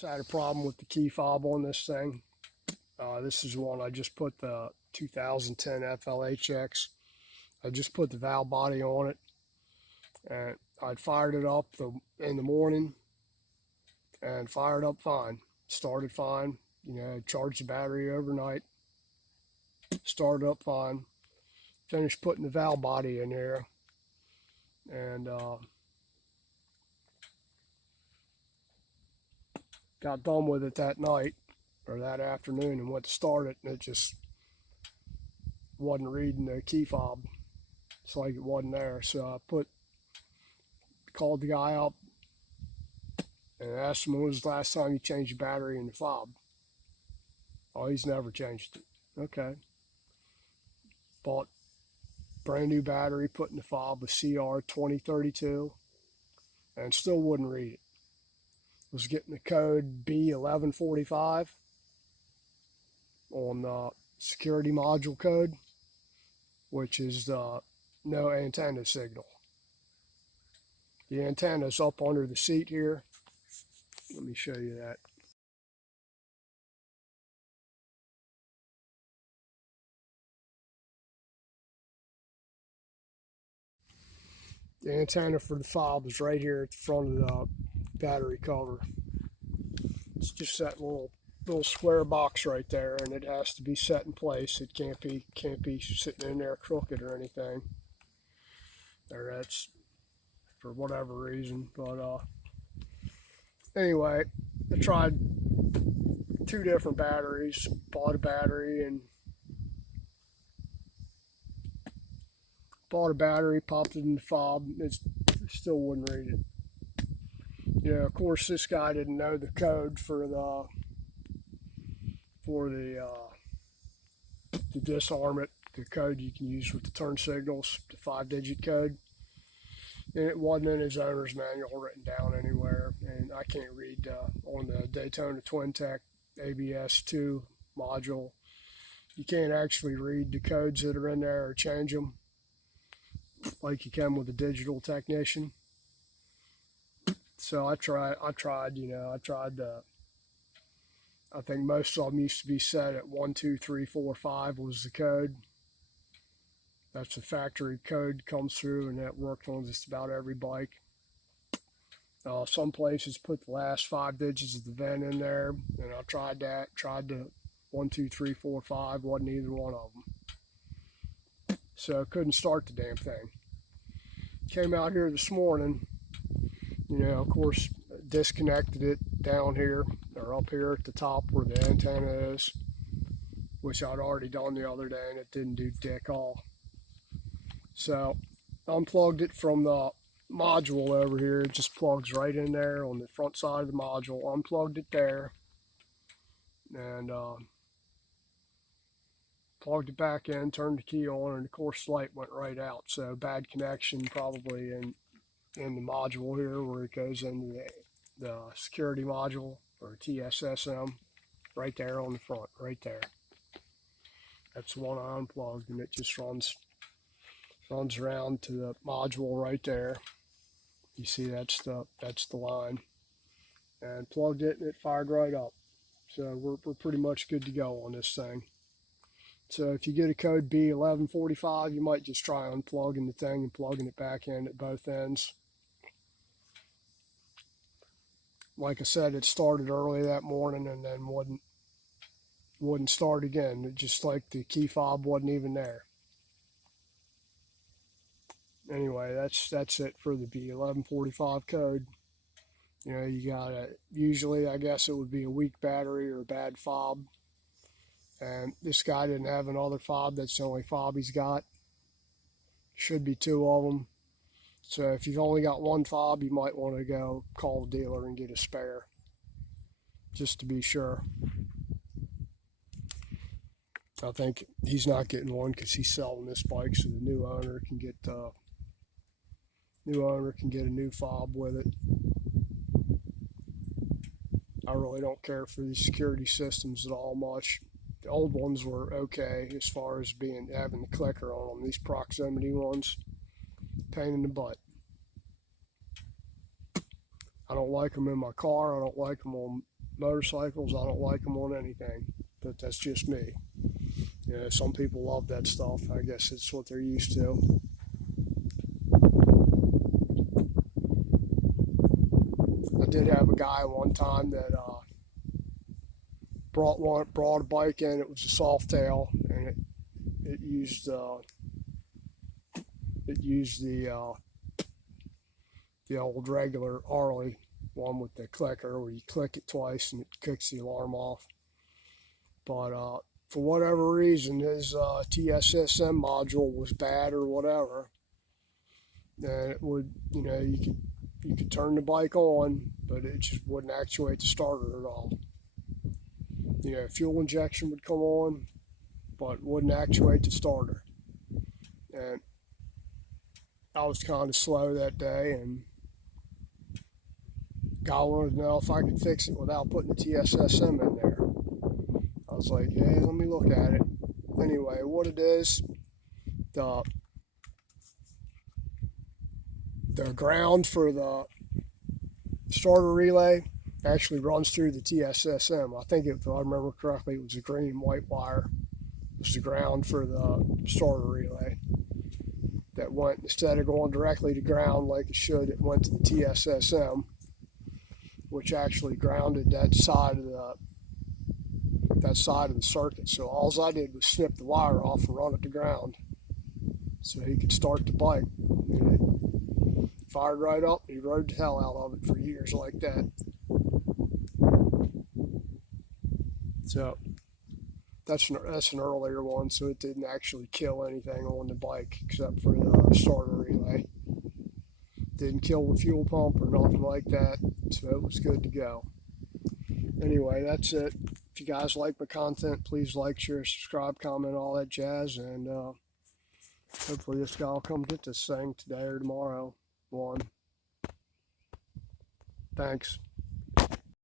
So I had a problem with the key fob on this thing. This is one I just put the 2010 FLHX. I just put the valve body on it, and I'd fired it up in the morning and fired up fine. Started fine, charged the battery overnight, started up fine, finished putting the valve body in there, and got done with it that night or that afternoon and went to start it, and it just wasn't reading the key fob. It's like it wasn't there. So I called the guy up and asked him when was the last time you changed the battery in the fob. Oh, he's never changed it. Okay. Bought brand new battery, put in the fob with CR 2032, and still wouldn't read it. Was getting the code B145 on the security module code, which is the no antenna signal. The antenna is up under the seat here. Let me show you that. The antenna for the fob is right here at the front of the battery cover. It's just that little square box right there, and it has to be set in place. It can't be sitting in there crooked or anything. Or that's for whatever reason. But anyway, I tried 2 different batteries. Bought a battery, popped it in the fob. It still wouldn't read it. Of course, this guy didn't know the code for to disarm it, the code you can use with the turn signals, the 5-digit code. And it wasn't in his owner's manual written down anywhere. And I can't read on the Daytona Twin Tech ABS2 module. You can't actually read the codes that are in there or change them like you can with a digital technician. So I tried. I think most of them used to be set at 1, 2, 3, 4, 5 was the code. That's the factory code comes through, and that worked on just about every bike. Some places put the last 5 digits of the VIN in there, and I tried that. Tried the 1, 2, 3, 4, 5. Wasn't either one of them. So I couldn't start the damn thing. Came out here this morning. Of course, disconnected it down here or up here at the top where the antenna is, which I'd already done the other day, and it didn't do dick all. So unplugged it from the module over here. It just plugs right in there on the front side of the module. Unplugged it there and plugged it back in, turned the key on, and of course the light went right out. So bad connection probably in the module here where it goes into the security module or tssm, right there on the front, right there. That's the one I unplugged, and it just runs around to the module right there. You see that's the line, and plugged it, and it fired right up. So we're pretty much good to go on this thing. So if you get a code B145, you might just try unplugging the thing and plugging it back in at both ends. Like I said, it started early that morning and then wouldn't start again. It just like the key fob wasn't even there. Anyway, that's it for the B145 code. You got usually I guess it would be a weak battery or a bad fob. And this guy didn't have another fob. That's the only fob he's got. Should be 2 of them. So if you've only got 1 fob, you might want to go call the dealer and get a spare, just to be sure. I think he's not getting one because he's selling this bike, so the new owner can get a new fob with it. I really don't care for these security systems at all much. The old ones were okay as far as having the clicker on them. These proximity ones, pain in the butt. I don't like them in my car. I don't like them on motorcycles. I don't like them on anything. But that's just me. You know, some people love that stuff. I guess it's what they're used to. I did have a guy one time that brought a bike in. It was a Softail, and it used the old regular Harley one with the clicker, where you click it twice and it kicks the alarm off. But for whatever reason, his tssm module was bad or whatever, and it would, you know, you could turn the bike on, but it just wouldn't actuate the starter at all. You know, fuel injection would come on, but wouldn't actuate the starter. And I was kind of slow that day, and guy wanted to know if I could fix it without putting the tssm in there. I was like, yeah, let me look at it. Anyway, what it is, the ground for the starter relay actually runs through the tssm. I think, if I remember correctly, it was a green and white wire. It was the ground for the starter relay that went, instead of going directly to ground like it should, it went to the tssm, which actually grounded that side of the circuit. So all I did was snip the wire off and run it to ground so he could start the bike. And it fired right up. He rode the hell out of it for years like that. So that's an earlier one, so it didn't actually kill anything on the bike except for the starter relay. Didn't kill the fuel pump or nothing like that, so it was good to go. Anyway, that's it. If you guys like my content, please like, share, subscribe, comment, all that jazz, and hopefully this guy will come get this thing today or tomorrow. Thanks.